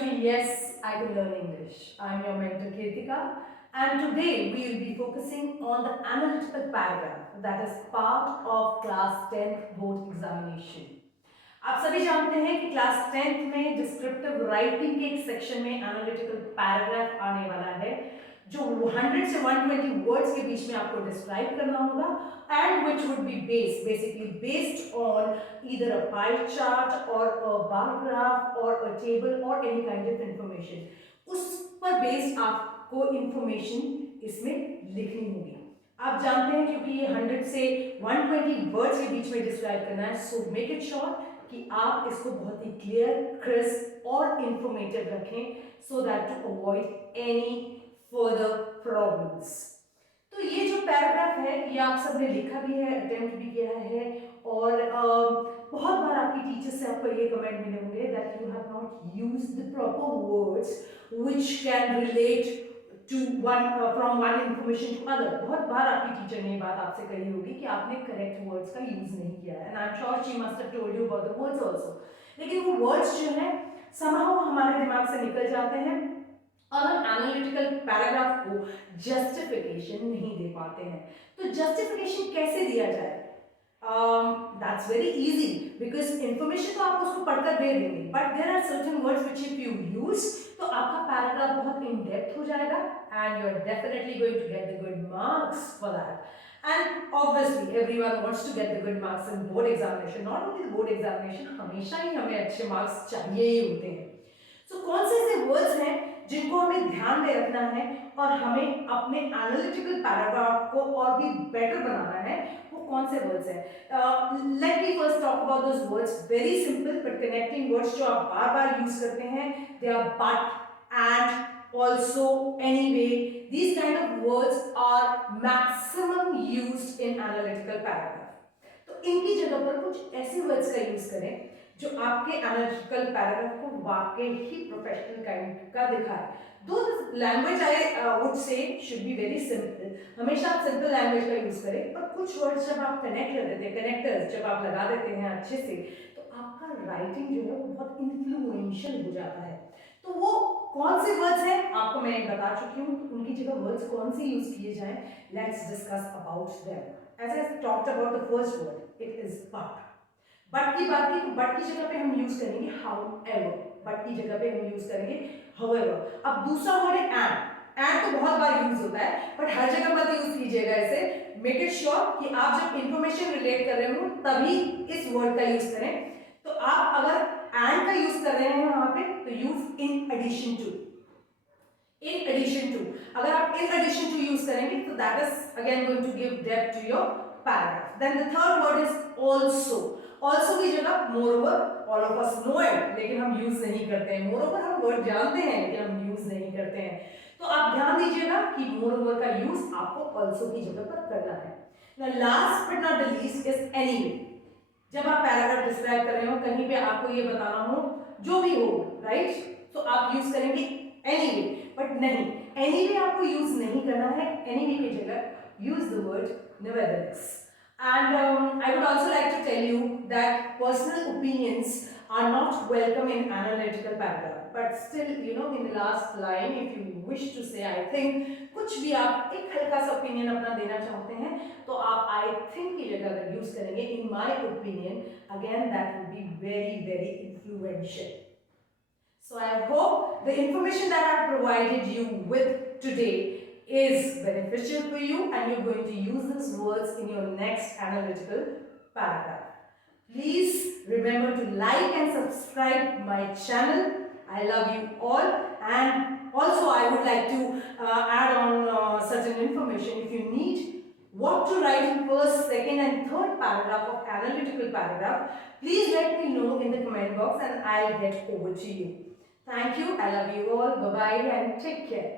to Yes, I Can Learn English. I'm your mentor Kirtika, and today we will be focusing on the analytical paragraph that is part of class 10th board examination. आप सभी जानते हैं कि class 10th में descriptive writing के एक section में analytical paragraph आने वाला है जो 100 से 120 वर्ड्स के बीच में आपको डिस्क्राइब करना होगा and which would be basically based on either a pie chart और अ बार ग्राफ और अ टेबल और एनी काइंड ऑफ इंफॉर्मेशन। उस पर बेस्ड आपको इंफॉर्मेशन इसमें लिखनी होगी। आप जानते हैं क्योंकि ये 100 से 120 वर्ड्स के बीच में डिस्क्राइब करना है, सो मेक इट श्योर कि आप इसको बहुत ही क्लियर, क्रिस्प और इंफॉर्मेटिव रखें so that to avoid any further problems. तो ये जो पैराग्राफ है ये आप सबने लिखा भी है, अटेम्प्ट भी किया है और बहुत बार आपकी टीचर से आपको ये कमेंट मिले होंगे that you have not used the proper words which can relate to one from one information to other. बहुत बार आपकी टीचर ने बात आपसे कही होगी कि आपने करेक्ट वर्ड्स का यूज नहीं किया है, and I am sure she must have told you about the words also. लेकिन वो वर्ड्स जो है समहाउ हमारे दिमाग से निकल जाते हैं और हम एनालिटिकल पैराग्राफ को जस्टिफिकेशन नहीं दे पाते हैं। तो जस्टिफिकेशन कैसे दिया जाए? That's very easy because information तो आप उसको पढ़कर दे देंगे, but there are certain words which if you use तो आपका पैराग्राफ बहुत in depth हो जाएगा and you are definitely going to get the good marks for that. And obviously everyone wants to get the good marks in board examination. Not only the board examination, हमेशा ही हमें अच्छे marks चाहिए ही होते हैं। So कौन से ऐसे words हैं जिनको हमें ध्यान में रखना है और हमें अपने एनालिटिकल पैराग्राफ को और भी बेटर बनाना है? वो कौन से वर्ड्स हैं? Let me first talk about those words, very simple but connecting words जो आप बार बार यूज करते हैं। They are but, and, also, anyway. These kind of words are maximum used in analytical paragraph. तो इनकी जगह पर कुछ ऐसे वर्ड्स का यूज करें जो आपके एनालिटिकल पैराग्राफ को वाकई ही प्रोफेशनल काइंड का दिखाए। दो language I would say should be very simple. हमेशा आप सिंपल लैंग्वेज का यूज करें, पर कुछ वर्ड्स जब आप कनेक्ट कर देते हैं, कनेक्टर्स जब आप लगा देते हैं अच्छे से, तो आपका राइटिंग जो है वो बहुत इन्फ्लुएंशियल हो जाता है। तो वो कौन से वर्ड्स हैं आपको मैं बता चुकी हूँ, उनकी जगह वर्ड्स कौन से यूज किए जाएं, let's discuss about them. As I talked about the first word, it is but. But की बात की तो बट की जगह पे हम यूज करेंगे हाउएवर, बट की जगह पे हम यूज करेंगे हाउएवर। अब दूसरा वर्ड है एंड। एंड तो बहुत बार यूज होता है बट हर जगह मत यूज कीजिएगा इसे। मेक इट श्योर कि आप जब इंफॉर्मेशन रिलेट कर रहे हो तभी इस वर्ड का यूज करें। तो आप अगर एंड का यूज कर रहे हैं वहां पे तो use in addition to. In addition to, अगर आप इन एडिशन टू यूज करेंगे तो that is again going to give depth to your paragraph. Then the third word is also. Also की जगह moreover, all of us know it, लेकिन हम use नहीं करते हैं। मोरओवर हम वर्ड जानते हैं लेकिन हम यूज नहीं करते हैं। तो आप ध्यान दीजिएगा कि मोरओवर का यूज आपको ऑल्सो की जगह पर करना है। Now last but not the least is anyway। जब आप पैराग्राफ डिस्क्राइब कर रहे हो, कहीं पे आपको ये बताना हो, जो भी हो, राइट, तो आप यूज करेंगे anyway, बट नहीं, anyway आपको यूज नहीं करना है। anyway की जगह use the word nevertheless। And I would also like to tell you that personal opinions are not welcome in analytical paragraph. But still, you know, in the last line, if you wish to say, I think, कुछ भी आप एक हल्का सा opinion अपना देना चाहते हैं, तो आप I think की जगह अगर use करेंगे in my opinion, again that would be very, very influential. So I hope the information that I have provided you with today is beneficial for you and you're going to use these words in your next analytical paragraph. Please remember to like and subscribe my channel. I love you all, and also I would like to add on certain information. If you need what to write in first, second and third paragraph of analytical paragraph, please let me know in the comment box and I'll get over to you. Thank you. I love you all. Bye-bye and take care.